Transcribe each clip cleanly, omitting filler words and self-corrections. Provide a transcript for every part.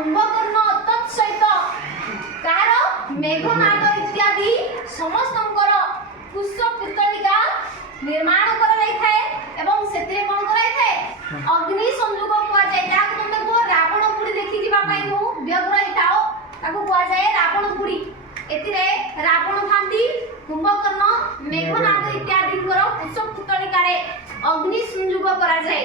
Kumbhakarna तत्सहित car Meghnad इत्यादि समस्तंकर पुष्प पुतलिका निर्माण करा जाय थाए एवं सेतिरे कोन करा जाय थाए अग्नि संयोग कुआ जाय ताको तुमे को रावण पुड़ी देखि जिबा पई नु व्यग्र हिताओ ताको कुआ जाय रावण पुड़ी एतिरे रावण भांती कुंभकर्ण मेघनाद इत्यादि कर पुष्प पुतलिका रे अग्नि संयोग करा जाय।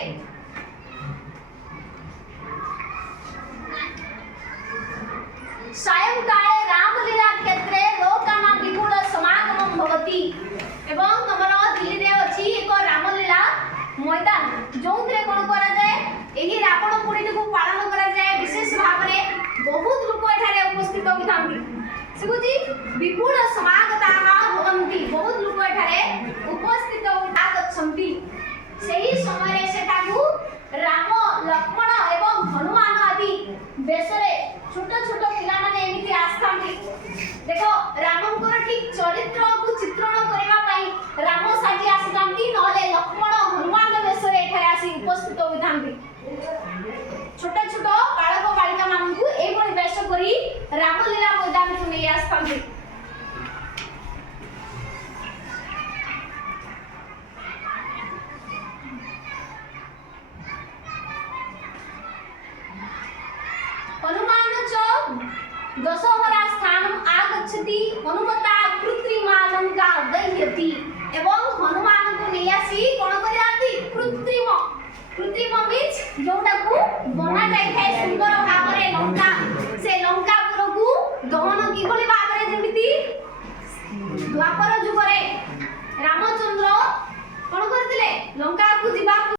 सायंकाले रामलीला क्षेत्रे लोकाना विपुल समागम भवति एवं हमर दिल्ली रे अछि एक रामलीला मैदान जोंथरे कोन करा जाय एही रावण पुड़ी को पालन करा जाय विशेष भाव रे बहुत लोक एठारे उपस्थित होइथांती सिबुजी विपुल समागताः भवन्ति बहुत लोक एठारे उपस्थित होइथाछंती सेही समय सेठाकू राम लक्ष्मण एवं हनुमान आदि बेसरे छोट छोट पिला माने एमिति आस्थांती देखो रामंकर ठीक चरित्र को चित्रण करबा पई राम साजी आस्थांती नले लक्ष्मण हनुमान बेसरे एठारे आसी उपस्थित होइथांती छोट छोट बालक बालिका मानकू एबोली बेस करी रामलीला मैदान को नै आस्थांती। हनुमान च दशहरा स्थानम आगच्छति हनुमता कृत्रिमालंका दह्यति एवं हनुमान को नेयासी कोन